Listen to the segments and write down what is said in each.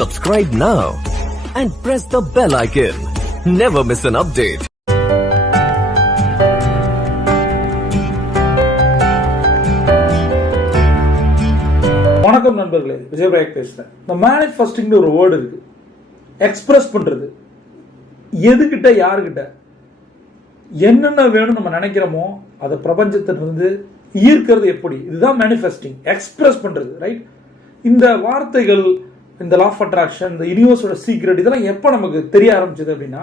Subscribe now and press the bell icon. Never miss an update. வணக்கம் நண்பர்களே விஜயபிரயாக் பேசுறேன். இந்த மேனிஃபெஸ்டிங்னு ஒரு வேர்டு இருக்கு. எக்ஸ்பிரஸ் பண்றது. எதுகிட்ட யாருக்கிட்ட என்னென்ன வேணும் நம்ம நினைக்கிறோமோ அதை பிரபஞ்சத்திலிருந்து ஈர்க்கிறது எப்படி? இதுதான் மேனிஃபெஸ்டிங் எக்ஸ்பிரஸ் பண்ணுறது ரைட் இந்த வார்த்தைகள் இந்த லா ஆஃப் அட்ராக்ஷன் இந்த யூனிவர்ஸோட சீக்ரெட் இதெல்லாம் எப்போ நமக்கு தெரிய ஆரம்பிச்சது அப்படின்னா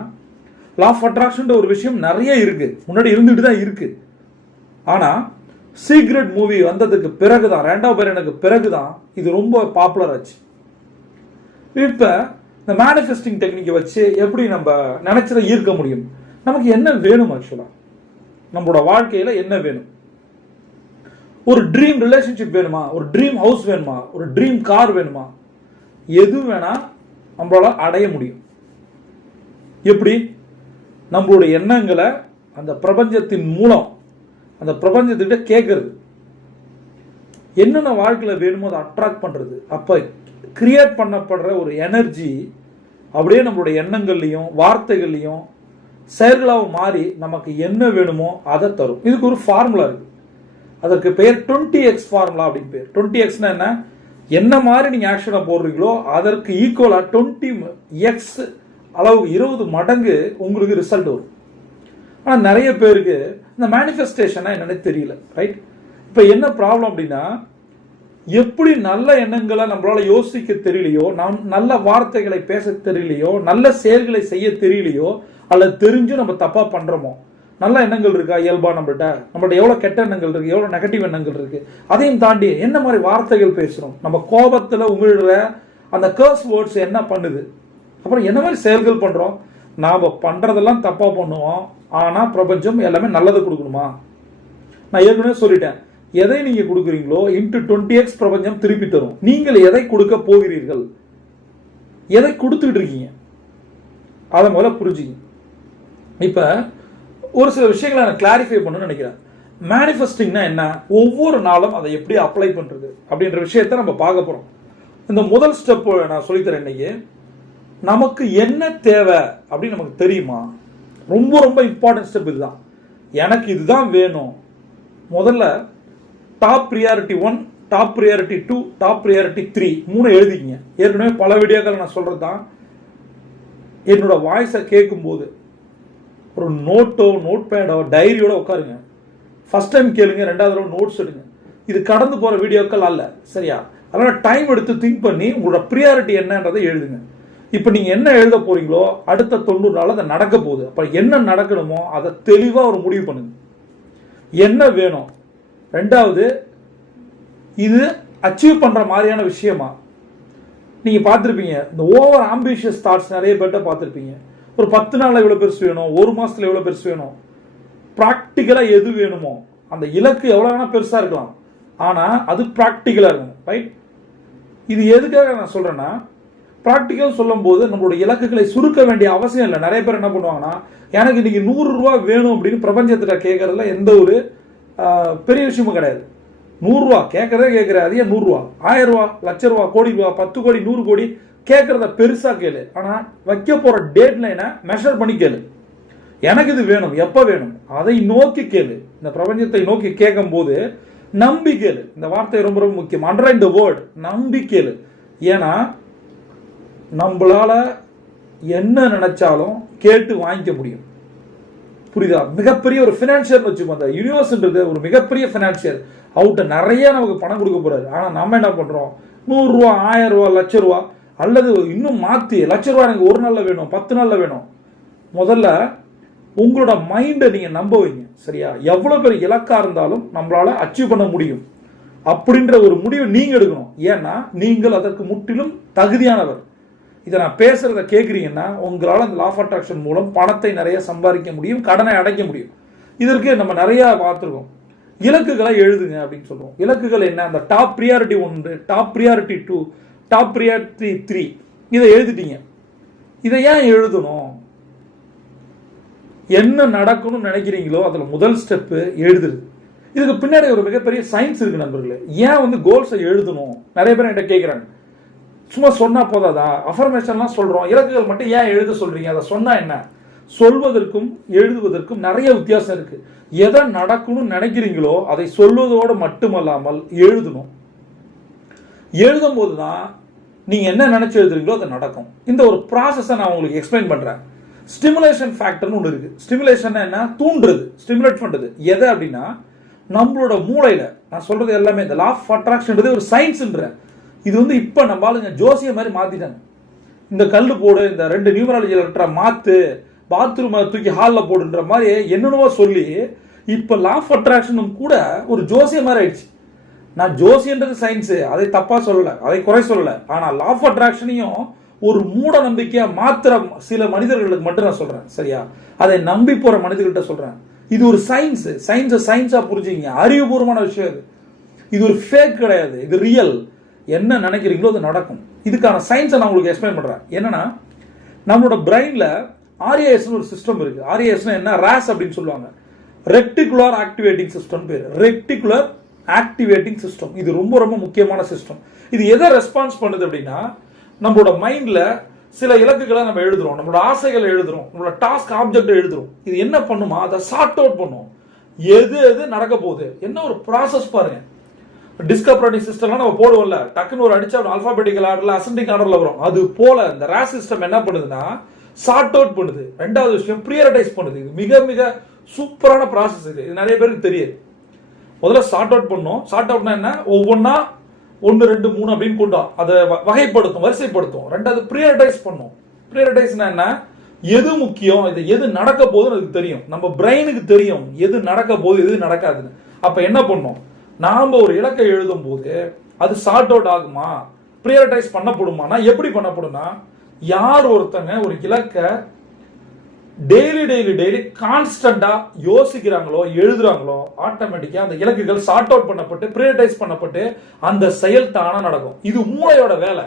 லா ஆஃப் அட்ராக்ஷன் ஒரு விஷயம் நிறைய இருக்குது முன்னாடி இருந்துட்டு தான் இருக்குது ஆனால் சீக்ரெட் மூவி வந்ததுக்கு பிறகு தான் ரெண்டாவது பேர் எனக்கு பிறகு தான் இது ரொம்ப பாப்புலர் ஆச்சு. இப்போ இந்த மேனிஃபெஸ்டிங் டெக்னிக்கை வச்சு எப்படி நம்ம நினச்சத ஈர்க்க முடியும்? நமக்கு என்ன வேணும் ஆக்சுவலாக நம்மளோட வாழ்க்கையில் என்ன வேணும்? ஒரு ட்ரீம் ரிலேஷன்ஷிப் வேணுமா? ஒரு ட்ரீம் ஹவுஸ் வேணுமா? ஒரு ட்ரீம் கார் வேணுமா? எது வேணா நம்மளால அடைய முடியும். எப்படி? நம்மளுடைய எண்ணங்களை அந்த பிரபஞ்சத்தின் மூலம் அந்த பிரபஞ்சத்திட்ட கேட்கறது என்னென்ன வாழ்க்கையில் வேணுமோ அதை அட்ராக்ட் பண்ணுறது அப்போ கிரியேட் பண்ணப்படுற ஒரு எனர்ஜி அப்படியே நம்மளுடைய எண்ணங்கள்லையும் வார்த்தைகள்லையும் செயல்களாக மாறி நமக்கு என்ன வேணுமோ அதை தரும். இதுக்கு ஒரு ஃபார்முலா இருக்குது அதற்கு பெயர் டுவெண்ட்டி எக்ஸ் ஃபார்முலா அப்படின்னு பேர். டுவெண்ட்டி எக்ஸ்னா என்ன? என்ன மாதிரி நீங்கள் ஆக்ஷனை போடுறீங்களோ அதற்கு ஈக்குவலாக டுவெண்ட்டி எக்ஸ் அளவு இருபது மடங்கு உங்களுக்கு ரிசல்ட் வரும். ஆனால் நிறைய பேருக்கு இந்த மேனிஃபெஸ்டேஷனாக என்னன்னு தெரியல ரைட் இப்போ என்ன ப்ராப்ளம் அப்படின்னா எப்படி நல்ல எண்ணங்களை நம்மளால் யோசிக்க தெரியலையோ நாம் நல்ல வார்த்தைகளை பேச தெரியலையோ நல்ல செயல்களை செய்ய தெரியலையோ அல்லது தெரிஞ்சு நம்ம தப்பாக பண்ணுறோமோ நல்ல எண்ணங்கள் இருக்கா? இயல்பா நம்மள்கிட்ட நம்மள்ட்ட எவ்வளோ கெட்ட எண்ணங்கள் இருக்கு? எவ்வளோ நெகட்டிவ் எண்ணங்கள் இருக்கு? அதையும் தாண்டி என்ன மாதிரி வார்த்தைகள் பேசுகிறோம் நம்ம கோபத்தில் உமிழ்கிற அந்த கேர்ஸ் வேர்ட்ஸ் என்ன பண்ணுது? அப்புறம் என்ன மாதிரி செயல்கள் பண்ணுறோம் நாம் பண்ணுறதெல்லாம் தப்பாக பண்ணுவோம். ஆனால் பிரபஞ்சம் எல்லாமே நல்லது கொடுக்கணுமா? நான் ஏற்கனவே சொல்லிட்டேன். எதை நீங்கள் கொடுக்குறீங்களோ இன்ட்டு டுவெண்ட்டி எக்ஸ் பிரபஞ்சம் திருப்பி தரும். நீங்கள் எதை கொடுக்க போகிறீர்கள்? எதை கொடுத்துட்டு இருக்கீங்க? அதை முதல்ல புரிஞ்சுங்க இப்போ ஒரு சில விஷயங்களை நான் கிளாரிஃபை பண்ணணும்னு நினைக்கிறேன். மேனிஃபெஸ்டிங்னா என்ன? ஒவ்வொரு நாளும் அதை எப்படி அப்ளை பண்ணுறது அப்படின்ற விஷயத்தை நம்ம பார்க்க போகிறோம் இந்த முதல் ஸ்டெப் நான் சொல்லித்தரேன் இன்னைக்கு. நமக்கு என்ன தேவை அப்படின்னு நமக்கு தெரியுமா? ரொம்ப ரொம்ப இம்பார்ட்டன்ட் ஸ்டெப் இதுதான். எனக்கு இதுதான் வேணும். முதல்ல top priority one top priority two top priority three மூணு எழுதிக்கிங்க. ஏற்கனவே பல வீடியோக்கள் நான் சொல்கிறது தான் என்னோட வாய்ஸை கேட்கும்போது ஒரு நோட்டோ நோட் பேடோ டைரியோட உட்காருங்க. ஃபர்ஸ்ட் டைம் கேளுங்க ரெண்டாவது தடவை நோட்ஸ் எடுங்க. இது கடந்து போகிற வீடியோக்கள் அல்ல சரியா? அதனால் டைம் எடுத்து திங்க் பண்ணி உங்களோட ப்ரியாரிட்டி என்னன்றதை எழுதுங்க. இப்போ நீங்கள் என்ன எழுத போகிறீங்களோ அடுத்த தொண்ணூறு நாள் அதை நடக்க போகுது. அப்போ என்ன நடக்கணுமோ அதை தெளிவாக ஒரு முடிவு பண்ணுங்க. என்ன வேணும்? ரெண்டாவது இது அச்சீவ் பண்ணுற மாதிரியான விஷயமா? நீங்கள் பார்த்துருப்பீங்க இந்த ஓவர் ஆம்பிஷியஸ் தாட்ஸ் நிறைய பேர்கிட்ட பார்த்துருப்பீங்க. ஒரு பத்து நாளில் எவ்வளோ பெருசு வேணும் ஒரு மாதத்தில் எவ்வளோ பெருசு வேணும் ப்ராக்டிக்கலாக எது வேணுமோ அந்த இலக்கு எவ்வளோ வேணால் பெருசாக இருக்கலாம். ஆனால் அது ப்ராக்டிக்கலாக இருக்கும் ரைட் இது எதுக்காக நான் சொல்கிறேன்னா ப்ராக்டிக்கல் சொல்லும்போது நம்மளோட இலக்குகளை சுருக்க வேண்டிய அவசியம் இல்லை. நிறைய பேர் என்ன பண்ணுவாங்கன்னா எனக்கு இன்னைக்கு நூறுரூவா வேணும் அப்படின்னு பிரபஞ்சத்தில் கேட்கறதுல எந்த ஒரு பெரிய விஷயமும் கிடையாது. நூறுரூவா கேட்கறதே கேட்குற அதே நூறுரூவா ஆயிரம் ரூபா லட்ச ரூபா கோடி ரூபா பத்து கோடி நூறு கோடி கேட்குறத பெருசாக கேளு. ஆனால் வைக்க போகிற டேட் லைனை மெஷர் பண்ணி கேளு. எனக்கு இது வேணும் எப்போ வேணும்? அதை நோக்கி கேளு. இந்த பிரபஞ்சத்தை நோக்கி கேட்கும் போது நம்பி இந்த வார்த்தை ரொம்ப ரொம்ப முக்கியம். அண்டர் இந்த வேர்ட் நம்பி கேளு. ஏன்னா நம்மளால் என்ன நினைச்சாலும் கேட்டு வாங்கிக்க முடியும். புரியுதா? மிகப்பெரிய ஒரு ஃபினான்ஷியல் வச்சுக்கோ அந்த யூனிவர்ஸ்ன்றது ஒரு மிகப்பெரிய ஃபினான்ஷியல் அவர்கிட்ட நிறைய நமக்கு பணம் கொடுக்க போறாரு. ஆனால் நம்ம என்ன பண்ணுறோம் நூறுரூவா ஆயிரம் ரூபா லட்ச ரூபா அல்லது இன்னும் மாற்றி லட்ச ரூபா எனக்கு ஒரு நாளில் வேணும் பத்து நாளில் வேணும். முதல்ல உங்களோட மைண்டை நீங்கள் நம்ப வைங்க சரியா? எவ்வளோ பெரிய இலக்காக இருந்தாலும் நம்மளால் அச்சீவ் பண்ண முடியும். அப்படின்ற ஒரு முடிவை நீங்கள் எடுக்கணும். ஏன்னா நீங்கள் அதற்கு முற்றிலும் தகுதியானவர். இதை நான் பேசுகிறத கேட்குறீங்கன்னா உங்களால் அந்த லாஃப் அட்ராக்ஷன் மூலம் பணத்தை நிறைய சம்பாதிக்க முடியும் கடனை அடைக்க முடியும். இதற்கு நம்ம நிறையா பார்த்துருக்கோம். இலக்குகளை எழுதுங்க அப்படின்னு சொல்லுவோம். இலக்குகள் என்ன? அந்த டாப் ப்ரியாரிட்டி ஒன்று top priority two top priority three இதை எழுதிட்டீங்க. இதை ஏன் எழுதணும்? என்ன நடக்கணும்னு நினைக்கிறீங்களோ அதில் முதல் ஸ்டெப்பு எழுதுறது. இதுக்கு பின்னாடி ஒரு மிகப்பெரிய சயின்ஸ் இருக்கு நண்பர்களே. ஏன் வந்து கோல்ஸை எழுதணும்? நிறைய பேர் என்கிட்ட கேட்குறாங்க சும்மா சொன்னால் போதாதா? அஃபர்மேஷன்லாம் சொல்கிறோம் இலக்குகள் மட்டும் ஏன் எழுத சொல்கிறீங்க அதை சொன்னால் என்ன? சொல்வதற்கும் எழுதுவதற்கும் நிறைய வித்தியாசம் இருக்கு. எதை நடக்கணும்னு நினைக்கிறீங்களோ அதை சொல்வதோடு மட்டுமல்லாமல் எழுதணும். எழுதும் போது தான் நீங்கள் என்ன நினச்சி எழுதுறீங்களோ அது நடக்கும். இந்த ஒரு ப்ராசஸை நான் உங்களுக்கு எக்ஸ்பிளைன் பண்ணுறேன் ஸ்டிமுலேஷன் ஃபேக்டர்னு ஒன்று இருக்குது ஸ்டிமுலேஷன் என்ன? தூண்டுறது. ஸ்டிமுலேட் பண்ணுறது எதை அப்படின்னா நம்மளோட மூளையில் நான் சொல்கிறது எல்லாமே இந்த லா ஆஃப் அட்ராக்ஷன்றது ஒரு சயின்ஸுன்றேன் இது வந்து இப்போ நம்ம ஆளுங்க ஜோசிய மாதிரி மாற்றிட்டாங்க இந்த கல் போடு இந்த ரெண்டு நியூமராலஜி லெட்டரை மாற்று பாத்ரூமை தூக்கி ஹாலில் போடுன்ற மாதிரி என்னென்னவோ சொல்லி இப்போ லா ஆஃப் அட்ராக்ஷனும் கூட ஒரு ஜோசிய மாதிரி ஆயிடுச்சு. நான் ஜோசியன்றது சயின்ஸு அதை தப்பாக சொல்லலை. அதை குறை சொல்லலை. ஆனால் லா ஆஃப் அட்ராக்ஷனையும் ஒரு மூட நம்பிக்கையை மாத்திர சில மனிதர்களுக்கு மட்டும் நான் சொல்கிறேன் சரியா? அதை நம்பி போகிற மனிதர்கள்ட்ட சொல்கிறேன் இது ஒரு சயின்ஸு சயின்ஸை சயின்ஸாக புரிஞ்சுங்க அறிவுபூர்வமான விஷயம் இது. இது ஒரு ஃபேக் கிடையாது. இது ரியல் என்ன நினைக்கிறீங்களோ அது நடக்கும். இதுக்கான சயின்ஸை நான் உங்களுக்கு எக்ஸ்பிளைன் பண்ணுறேன் என்னன்னா நம்மளோட பிரெயினில் ஆர்ஏஎஸ்னு ஒரு சிஸ்டம் இருக்குது ஆர்ஏஎஸ்னா என்ன? ரேஸ் அப்படின்னு சொல்லுவாங்க. ரெக்டிகுலர் ஆக்டிவேட்டிங் சிஸ்டம் பேர். ரெக்டிகுலர் ஆக்டிவேட்டிங் சிஸ்டம் இது ரொம்ப ரொம்ப முக்கியமான சிஸ்டம் இது எதை ரெஸ்பான்ஸ் பண்ணுது அப்படின்னா நம்மளோட மைண்டில் சில இலக்குகளை நம்ம எழுதுறோம். நம்மளோட ஆசைகளை எழுதுறோம். நம்மளோட டாஸ்க் ஆப்ஜெக்ட் எழுதுறோம். இது என்ன பண்ணுமா? அதை சார்ட் அவுட் பண்ணும். எது எது நடக்க போகுது? என்ன ஒரு ப்ராசஸ் பாருங்க. டிஸ்கப்ரேட்டிங் சிஸ்டம்லாம் நம்ம போடுவோம்ல. டக்குன்னு ஒரு அடிச்சா அல்பாபெட்டிக்கல் ஆர்டர்ல அசெண்டிங் ஆர்டர்ல வரும். அது போல இந்த ரேஸ் சிஸ்டம் என்ன பண்ணுதுன்னா சார்ட் அவுட் பண்ணுது. ரெண்டாவது விஷயம் ப்ரியரைடைஸ் பண்ணுது. இது மிக மிக சூப்பரான ப்ராசஸ் இது. இது நிறைய பேருக்கு தெரியாது. முதல்ல சார்ட் அவுட் பண்ணும் சார்ட் அவுட்னா என்ன? ஒவ்வொன்றா ஒன்று ரெண்டு மூணு அப்படின்னு கூட்டம் அதை வ- வகைப்படுத்தும் வரிசைப்படுத்தும். ரெண்டாவது ப்ரியரிட்டைஸ் பண்ணும். ப்ரியரிட்டைஸ்னா என்ன? எது முக்கியம்? இது எது நடக்க போகுதுன்னு அதுக்கு தெரியும். நம்ம பிரெயினுக்கு தெரியும். எது நடக்க போகுது எது நடக்காதுன்னு. அப்போ என்ன பண்ணும்? நாம் ஒரு இலக்கை எழுதும் போது அது சார்ட் அவுட் ஆகுமா? ப்ரியரிட்டைஸ் பண்ணப்படுமானா எப்படி பண்ணப்படும்னா யார் ஒருத்தங்க ஒரு இலக்கை டெய்லி டெய்லி டெய்லி கான்ஸ்டண்டாக யோசிக்கிறாங்களோ எழுதுறாங்களோ ஆட்டோமேட்டிக்காக அந்த இலக்குகள் சார்ட் அவுட் பண்ணப்பட்டு ப்ரியடைஸ் பண்ணப்பட்டு அந்த செயல் தானாக நடக்கும். இது மூளையோட வேலை.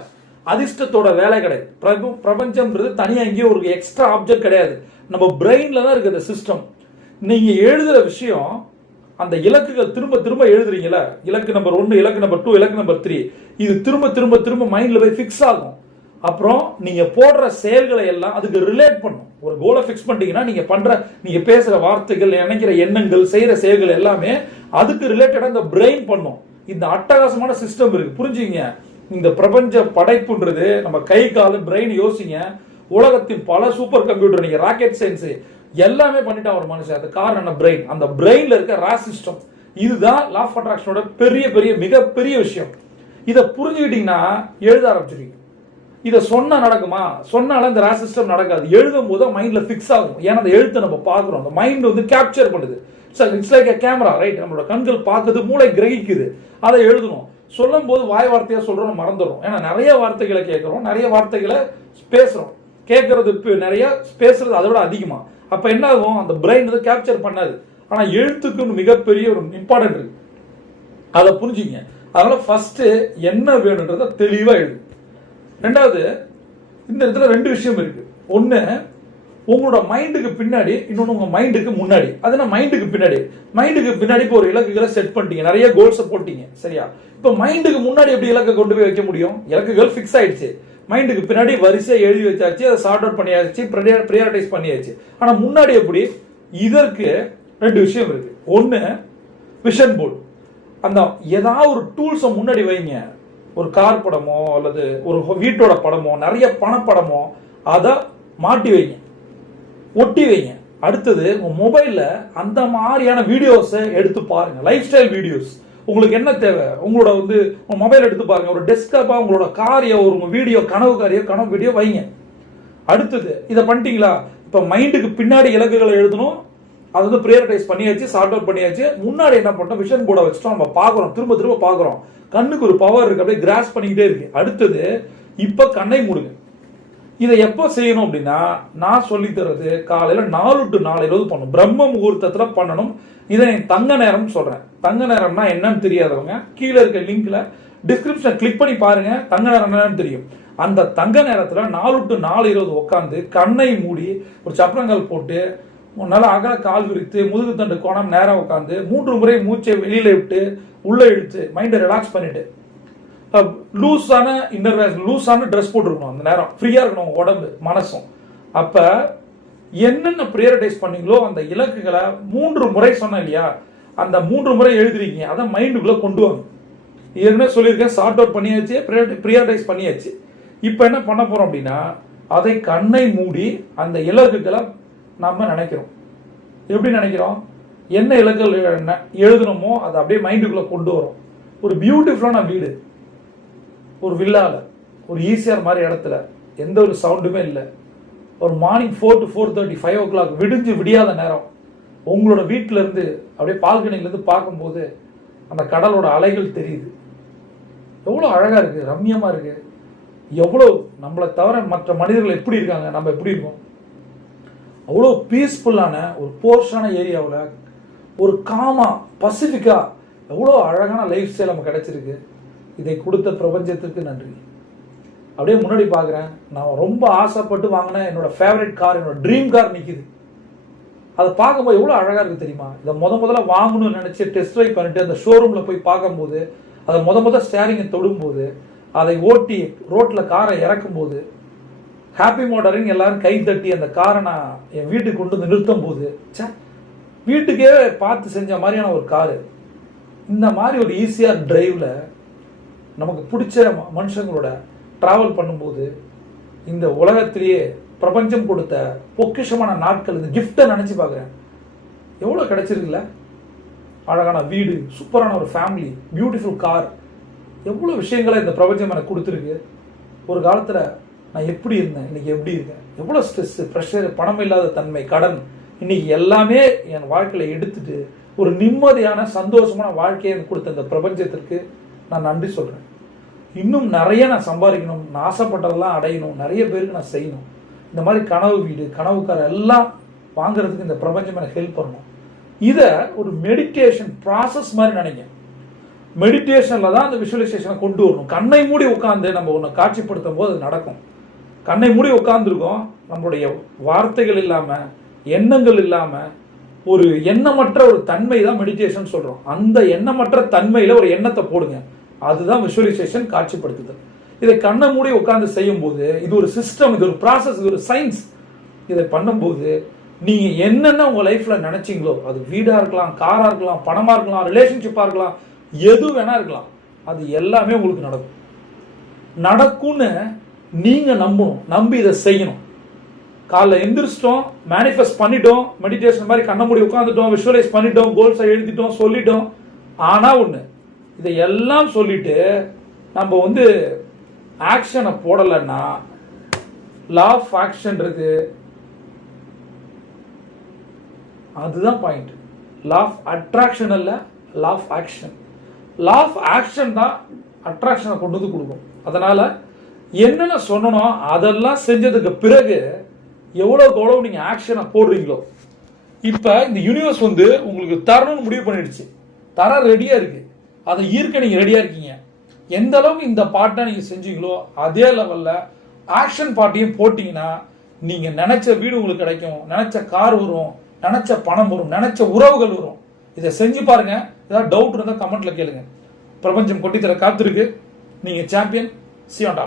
அதிர்ஷ்டத்தோட வேலை கிடையாது. பிரபு பிரபஞ்சம்ன்றது தனியாக எங்கேயும் ஒரு எக்ஸ்ட்ரா ஆப்ஜெக்ட் கிடையாது. நம்ம பிரெயினில் தான் இருக்குது அந்த சிஸ்டம் நீங்கள் எழுதுகிற விஷயம் அந்த இலக்குகள் திரும்ப திரும்ப எழுதுறீங்களா இலக்கு நம்பர் ஒன்று இலக்கு நம்பர் டூ இலக்கு நம்பர் த்ரீ இது திரும்ப திரும்ப திரும்ப மைண்டில் போய் ஃபிக்ஸ் ஆகும். அப்புறம் நீங்கள் போடுற செயல்களை எல்லாம் அதுக்கு ரிலேட் பண்ணும். ஒரு கோலை ஃபிக்ஸ் பண்ணிட்டீங்கன்னா நீங்கள் பண்ணுற நீங்கள் பேசுகிற வார்த்தைகள் நினைக்கிற எண்ணங்கள் செய்கிற செயல்கள் எல்லாமே அதுக்கு ரிலேட்டடாக இந்த பிரெயின் பண்ணும். இந்த அட்டகாசமான சிஸ்டம் இருக்குது புரிஞ்சுங்க இந்த பிரபஞ்ச படைப்புன்றது நம்ம கை கால் பிரெயின் யோசிங்க. உலகத்தின் பல சூப்பர் கம்ப்யூட்டர் நீங்கள் ராக்கெட் சயின்ஸு எல்லாமே பண்ணிட்டான் ஒரு மனுஷன். அது காரணம் என்ன? பிரெயின் அந்த பிரெயினில் இருக்க ரா சிஸ்டம் இதுதான் லா ஆஃப் அட்ராக்ஷனோட பெரிய பெரிய மிகப்பெரிய விஷயம். இதை புரிஞ்சுக்கிட்டீங்கன்னா எழுத ஆரம்பிச்சிருக்கீங்க இதை சொன்னால் நடக்குமா? சொன்னாலும் இந்த ரேஸ் சிஸ்டம் நடக்காது. எழுதும் போது மைண்டில் ஃபிக்ஸ் ஆகும். ஏன்னா அந்த எழுத்தை நம்ம பார்க்குறோம். அந்த மைண்ட் வந்து கேப்சர் பண்ணுது. Sir it's like camera right நம்மளோட கண்கள் பார்க்குது மூளை கிரகிக்குது. அதை எழுதணும். சொல்லும் போது வாய் வார்த்தையாக சொல்கிறோம் மறந்துடும் ஏன்னா நிறைய வார்த்தைகளை கேட்குறோம். நிறைய வார்த்தைகளை பேசுகிறோம் கேட்கறது இப்ப நிறைய பேசுறது அதை விட அதிகமாக அப்போ என்ன ஆகும் அந்த பிரெயின் வந்து கேப்சர் பண்ணாது. ஆனால் எழுத்துக்குன்னு மிகப்பெரிய ஒரு இம்பார்ட்டன்ட் இருக்கு. அதை புரிஞ்சுங்க. அதனால் ஃபஸ்ட்டு என்ன வேணுன்றதை தெளிவாக எழுது. ரெண்டாவது இந்த இடத்துல ரெண்டு விஷயம் இருக்கு. ஒன்று உங்களோட மைண்டுக்கு பின்னாடி இன்னொன்று உங்கள் மைண்டுக்கு முன்னாடி. அதுனா மைண்டுக்கு பின்னாடி. மைண்டுக்கு பின்னாடி இப்போ ஒரு இலக்குகளை செட் பண்ணிட்டீங்க. நிறைய கோல்ஸை போட்டீங்க. சரியா? இப்போ மைண்டுக்கு முன்னாடி எப்படி இலக்கை கொண்டு போய் வைக்க முடியும்? இலக்குகள் ஃபிக்ஸ் ஆயிடுச்சு. மைண்டுக்கு பின்னாடி வரிசையை எழுதி வச்சாச்சு அதை சார்ட் அவுட் பண்ணியாச்சு ப்ரியாரிட்டைஸ் பண்ணியாச்சு. ஆனால் முன்னாடி எப்படி? இதற்கு ரெண்டு விஷயம் இருக்கு. ஒன்று விஷன் போர்டு அந்த ஏதாவது ஒரு டூல்ஸை முன்னாடி வைங்க. ஒரு கார் படமோ அல்லது ஒரு வீட்டோட படமோ நிறைய பணப்படமோ அதை மாட்டி வைங்க. ஒட்டி வைங்க. அடுத்தது உங்கள் மொபைலில் அந்த மாதிரியான வீடியோஸை எடுத்து பாருங்கள் லைஃப் ஸ்டைல் வீடியோஸ் உங்களுக்கு என்ன தேவை? உங்களோட வந்து உங்கள் மொபைல் எடுத்து பாருங்கள் ஒரு டெஸ்க்டாப்பாக உங்களோட காரியோ ஒரு வீடியோ கனவு காரியோ கனவு வீடியோ வைங்க. அடுத்தது இதை பண்ணிட்டீங்களா? இப்போ மைண்டுக்கு பின்னாடி இலக்குகளை எழுதணும். அது வந்து ப்ரியரைடைஸ் பண்ணியாச்சு சார்ட் அவுட் பண்ணியாச்சு. முன்னாடி என்ன பண்ணோம் விஷன் போர்டை வச்சுட்டோம். நம்ம பார்க்குறோம். திரும்ப திரும்ப பார்க்குறோம். கண்ணுக்கு ஒரு பவர் இருக்கு. அப்படியே கிராஸ் பண்ணிக்கிட்டே இருக்கு. அடுத்தது இப்போ கண்ணை மூடுங்க. இதை எப்போ செய்யணும் அப்படின்னா நான் சொல்லி தர்றது காலையில் நாலு டு நாலு இருபது பண்ணணும். பிரம்ம முகூர்த்தத்தில் பண்ணணும். இதை என் தங்க நேரம் சொல்கிறேன் தங்க நேரம்னா என்னன்னு தெரியாதவங்க கீழே இருக்க லிங்க்ல டிஸ்கிரிப்ஷன் கிளிக் பண்ணி பாருங்க. தங்க நேரம் என்னன்னு தெரியும். அந்த தங்க நேரத்தில் நாலு டு நாலு இருபது உட்காந்து கண்ணை மூடி ஒரு சப்பரங்கள் போட்டு நல்லா அகல கால் விரித்து முதுகு தண்டு கோணம் நேராக உட்காந்து மூன்று முறை மூச்சை வெளியில விட்டு உள்ளே இழுத்து மைண்டை ரிலாக்ஸ் பண்ணிட்டு. லூஸான இன்னர்வேஸ் லூஸான ட்ரெஸ் போட்டிருக்கணும் அந்த நேரம். ஃப்ரீயாக இருக்கணும் உடம்பு மனசும். அப்போ என்னென்ன ப்ரியரைடைஸ் பண்ணீங்களோ அந்த இலக்குகளை மூன்று முறை சொன்னேன் இல்லையா? அந்த மூன்று முறை எழுதிருக்கீங்க. அதை மைண்டுக்குள்ளே கொண்டு வாங்க. ஏற்கனவே சொல்லியிருக்கேன் சார்ட் அவுட் பண்ணியாச்சு ப்ரியரைடைஸ் பண்ணியாச்சு. இப்போ என்ன பண்ண போகிறோம் அப்படின்னா அதை கண்ணை மூடி அந்த இலக்குகளை நம்ம நினைக்கிறோம். எப்படி நினைக்கிறோம்? என்ன இலக்குகள் என்ன எழுதணுமோ அதை அப்படியே மைண்டுக்குள்ளே கொண்டு வரோம். ஒரு பியூட்டிஃபுல்லான வீடு ஒரு வில்லாவில் ஒரு ஈஸியார் மாதிரி இடத்துல எந்த ஒரு சவுண்டுமே இல்லை. ஒரு morning four to four thirty five o'clock விடிஞ்சு விடியாத நேரம். உங்களோட வீட்டிலேருந்து அப்படியே பால்கனிலேருந்து பார்க்கும்போது அந்த கடலோட அலைகள் தெரியுது. எவ்வளோ அழகாக இருக்குது ரம்யமாக இருக்குது எவ்வளோ நம்மளை தவிர மற்ற மனிதர்கள் எப்படி இருக்காங்க நம்ம எப்படி இருக்கோம்? அவ்வளோ பீஸ்ஃபுல்லான ஒரு போர்ஷான ஏரியாவில் ஒரு காமா பசிஃபிக்காக எவ்வளோ அழகான லைஃப் ஸ்டைல் நமக்கு கிடச்சிருக்கு. இதை கொடுத்த பிரபஞ்சத்திற்கு நன்றி. அப்படியே முன்னாடி பார்க்குறேன். நான் ரொம்ப ஆசைப்பட்டு வாங்கின என்னோட ஃபேவரட் கார் என்னோட ட்ரீம் கார் நிற்கிது அதை பார்க்கும்போது எவ்வளோ அழகாக இருக்குது தெரியுமா? இதை முத முதல்ல வாங்கணும்னு நினச்சி டெஸ்ட் ட்ரைவ் பண்ணிட்டு அந்த ஷோரூமில் போய் பார்க்கும்போது அதை முத முத ஸ்டேரிங்கை தொடும்போது அதை ஓட்டி ரோட்டில் காரை இறக்கும்போது ஹாப்பி மோட்டரிங் எல்லாரும் கை தட்டி அந்த காரை நான் என் வீட்டுக்கு கொண்டு வந்து நிறுத்தும் போது ச்சே வீட்டுக்கே பார்த்து செஞ்ச மாதிரியான ஒரு காரு இந்த மாதிரி ஒரு ஈஸியாக டிரைவில் நமக்கு பிடிச்ச ம- மனுஷங்களோட ட்ராவல் பண்ணும்போது இந்த உலகத்திலேயே பிரபஞ்சம் கொடுத்த பொக்கிஷமான நாட்கள் இந்த கிஃப்டை நினச்சி பார்க்குறேன். எவ்வளோ கிடைச்சிருக்குல்ல? அழகான வீடு சூப்பரான ஒரு ஃபேமிலி பியூட்டிஃபுல் கார் எவ்வளோ விஷயங்களை இந்த பிரபஞ்சம் எனக்கு கொடுத்துருக்கு. ஒரு காலத்தில் நான் எப்படி இருந்தேன்? இன்னைக்கு எப்படி இருக்கேன்? எவ்வளோ ஸ்ட்ரெஸ்ஸு ப்ரெஷர் பணம் இல்லாத தன்மை கடன். இன்னைக்கு எல்லாமே என் வாழ்க்கையில் எடுத்துட்டு ஒரு நிம்மதியான சந்தோஷமான வாழ்க்கையை எனக்கு கொடுத்த இந்த பிரபஞ்சத்திற்கு நான் நன்றி சொல்கிறேன் இன்னும் நிறைய நான் சம்பாதிக்கணும் நான் ஆசைப்பட்டதெல்லாம் அடையணும் நிறைய பேருக்கு நான் செய்யணும். இந்த மாதிரி கனவு வீடு கனவுக்கார எல்லாம் வாங்குறதுக்கு இந்த பிரபஞ்சம் எனக்கு ஹெல்ப் பண்ணணும் இதை ஒரு மெடிடேஷன் ப்ராசஸ் மாதிரி நினைங்க. மெடிடேஷனில் தான் அந்த விஷுவலைசேஷனை கொண்டு வரணும். கண்ணை மூடி உட்காந்து நம்ம ஒன்று காட்சிப்படுத்தும் போது அது நடக்கும். கண்ணை மூடி உட்காந்துருக்கோம் நம்மளுடைய வார்த்தைகள் இல்லாமல் எண்ணங்கள் இல்லாமல் ஒரு எண்ணமற்ற ஒரு தன்மை தான் மெடிடேஷன் சொல்கிறோம் அந்த எண்ணமற்ற தன்மையில் ஒரு எண்ணத்தை போடுங்க. அதுதான் விஷுவலைசேஷன் காட்சிப்படுத்துதல். இதை கண்ணை மூடி உட்காந்து செய்யும்போது இது ஒரு சிஸ்டம் இது ஒரு ப்ராசஸ் இது ஒரு சயின்ஸ் இதை பண்ணும்போது நீங்கள் என்னென்ன உங்கள் லைஃப்பில் நினச்சிங்களோ அது வீடாக இருக்கலாம் காராக இருக்கலாம் பணமாக இருக்கலாம் ரிலேஷன்ஷிப்பாக இருக்கலாம் எது வேணா இருக்கலாம். அது எல்லாமே உங்களுக்கு நடக்கும். நடக்கும்னு நீங்கள் நம்பணும் நம்பி இதை செய்யணும். காலைல எந்திரிச்சிட்டோம் மேனிஃபெஸ்ட் பண்ணிட்டோம் மெடிடேஷன் மாதிரி கண்ண மூடி உட்காந்துட்டோம் விஷுவலைஸ் பண்ணிட்டோம் கோல்ஸை எழுதிட்டோம் சொல்லிட்டோம். ஆனால் ஒன்று இதை எல்லாம் சொல்லிட்டு நம்ம வந்து ஆக்ஷனை போடலைன்னா லா ஆஃப் ஆக்ஷன்றது அதுதான் பாயிண்ட் லா ஆஃப் அட்ராக்ஷன் அல்ல law of action law of action தான் அட்ராக்ஷனை கொண்டு வந்து கொடுக்கும். அதனால் என்னென்ன சொன்னனோ அதெல்லாம் செஞ்சதுக்கு பிறகு எவ்வளோக்கு எவ்வளோ நீங்கள் ஆக்ஷனை போடுறீங்களோ இப்போ இந்த யூனிவர்ஸ் வந்து உங்களுக்கு தரணும்னு முடிவு பண்ணிடுச்சு. தர ரெடியாக இருக்குது அதை ஈர்க்க நீங்கள் ரெடியாக இருக்கீங்க. எந்த அளவுக்கு இந்த பாட்டை நீங்கள் செஞ்சீங்களோ அதே லெவலில் ஆக்ஷன் பாட்டையும் போட்டிங்கன்னா நீங்கள் நினச்ச வீடு உங்களுக்கு கிடைக்கும் நினச்ச கார் வரும் நினச்ச பணம் வரும் நினச்ச உறவுகள் வரும். இதை செஞ்சு பாருங்கள் ஏதாவது டவுட் இருந்தால் கமெண்ட்டில் கேளுங்க. பிரபஞ்சம் கொட்டித்தர காத்திருக்கு. நீங்கள் சாம்பியன் சியோண்டா